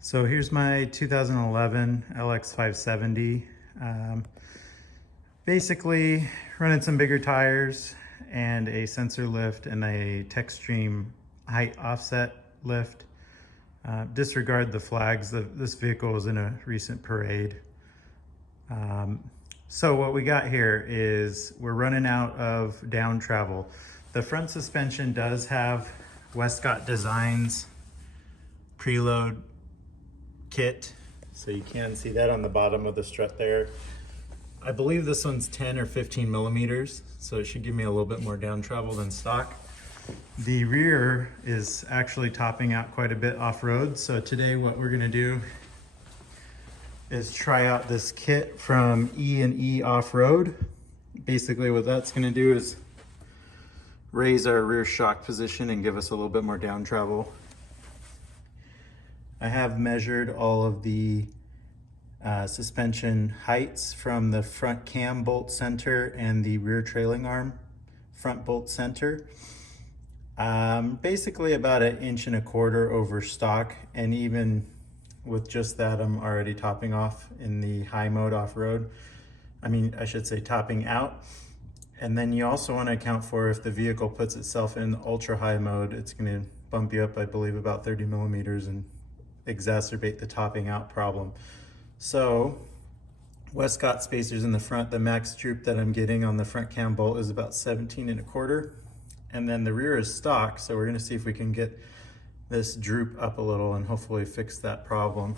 So here's my 2011 LX 570. Basically running some bigger tires and a sensor lift and a Techstream height offset lift. Disregard the flags. This vehicle was in a recent parade. So what we got here is we're running out of down travel. The front suspension does have Westcott Designs preload kit, so you can see that on the bottom of the strut there. I believe this one's 10 or 15 millimeters, so it should give me a little bit more down travel than stock. The rear is actually topping out quite a bit off-road, so today what we're gonna do is try out this kit from E&E Off-Road. Basically what that's gonna do is raise our rear shock position and give us a little bit more down travel. I have measured all of the suspension heights from the front cam bolt center and the rear trailing arm front bolt center. Basically about 1.25 inches over stock, and even with just that I'm already topping off in the high mode off-road. I should say topping out. And then you also want to account for if the vehicle puts itself in ultra high mode, it's going to bump you up, I believe, about 30 millimeters and exacerbate the topping out problem. So Westcott spacers in the front, the max droop that I'm getting on the front cam bolt is about 17.25, and then the rear is stock, so we're going to see if we can get this droop up a little and hopefully fix that problem.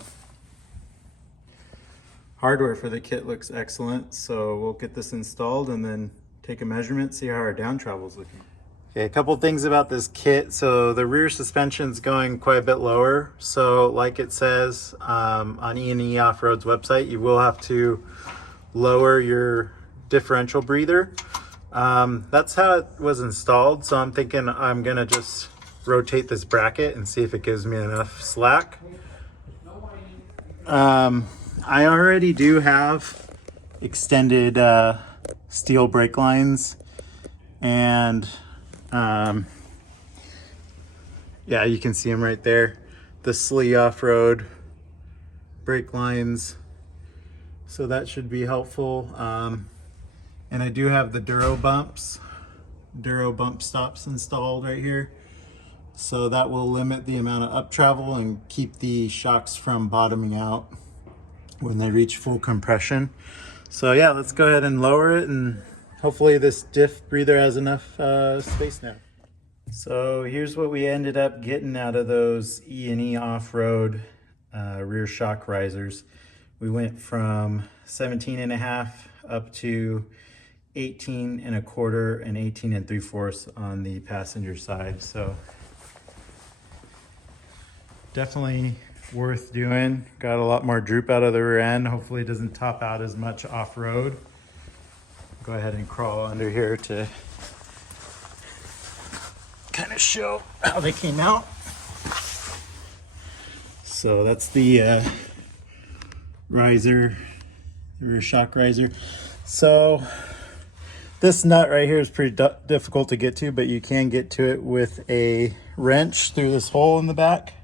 Hardware for the kit looks excellent, so we'll get this installed and then take a measurement, see how our down travel is looking. Okay, a couple things about this kit. So the rear suspension's going quite a bit lower. So like it says on E&E Off-Road's website, you will have to lower your differential breather. That's how it was installed. So I'm thinking I'm gonna just rotate this bracket and see if it gives me enough slack. I already do have extended steel brake lines, and yeah, you can see them right there, the Slee Off-Road brake lines, so that should be helpful. And I do have the Duro bump stops installed right here, so that will limit the amount of up travel and keep the shocks from bottoming out when they reach full compression. So yeah, let's go ahead and lower it, and hopefully this diff breather has enough space now. So here's what we ended up getting out of those E&E Off-Road rear shock risers. We went from 17.5 up to 18.25 and 18.75 on the passenger side. So definitely worth doing. Got a lot more droop out of the rear end. Hopefully it doesn't top out as much off-road. Go ahead and crawl under here to kind of show how they came out. So that's the riser, the rear shock riser. So this nut right here is pretty difficult to get to, but you can get to it with a wrench through this hole in the back.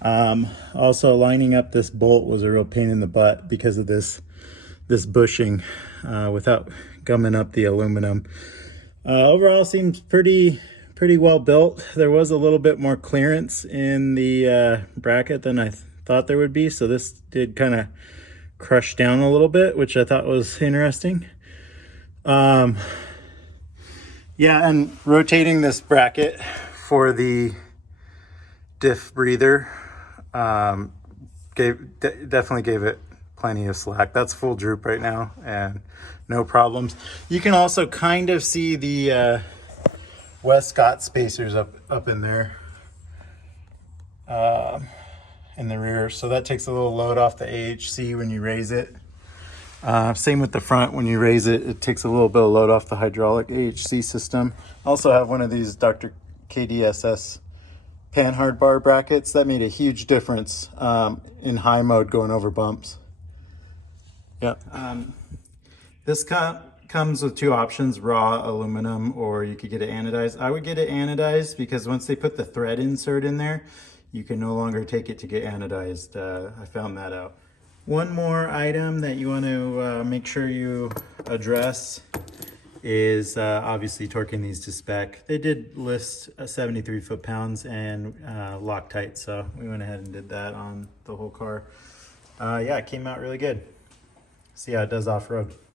Also lining up this bolt was a real pain in the butt because of this bushing without gumming up the aluminum. Overall seems pretty well built. There was a little bit more clearance in the bracket than I thought there would be, so this did kind of crush down a little bit, which I thought was interesting. Yeah, and rotating this bracket for the diff breather definitely gave it plenty of slack. That's full droop right now and no problems. You can also kind of see the Westcott spacers up in there in the rear, so that takes a little load off the AHC when you raise it. Same with the front. When you raise it, it takes a little bit of load off the hydraulic AHC system. I also have one of these Dr. KDSS pan hard bar brackets. That made a huge difference in high mode going over bumps. Yeah. This comes with two options, raw aluminum, or you could get it anodized. I would get it anodized because once they put the thread insert in there, you can no longer take it to get anodized. I found that out. One more item that you want to make sure you address is obviously torquing these to spec. They did list 73 foot-pounds and Loctite, so we went ahead and did that on the whole car. Yeah, it came out really good. See how it does off-road.